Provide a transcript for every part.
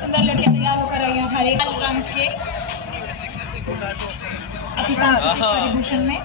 सुंदर लड़के तैयार होकर आई हैं हरे रंग के भूषण में।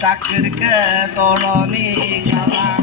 Takdir ke toloni kamara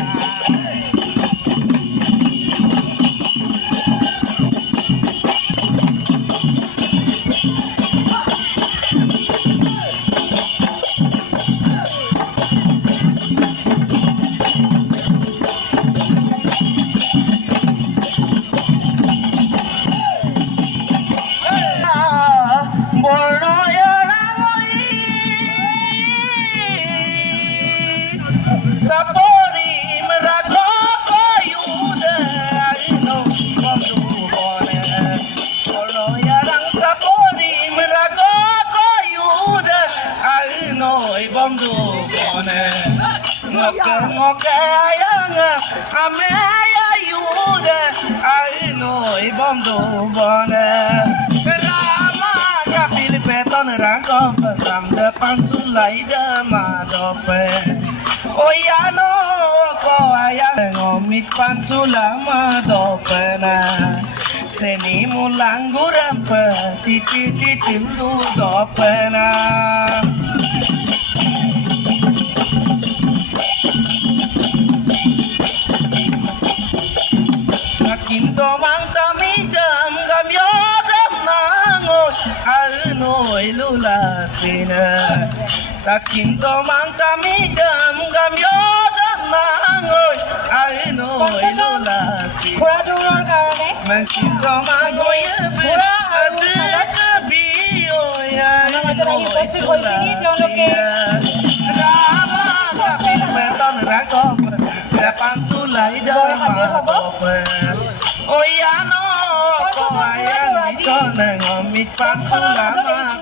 depan sulai demadope oyano ko ayang ngomit pansulama dopena seni mulangguram titi titindu dopena Kinto mang kami jam gamyo nangon alnoy lulasina takinto mang kami jam gamyo nangon alnoy lulasina ঘোড়া দৌড়ার কারণে Kinto mang ঘোড়া আর সালাদ আমার মাঝে আহি উপস্থিত হয়েছেনি তেওঁলোকে হাজির হব Oyano, ko ayan, ikaw nang umit pa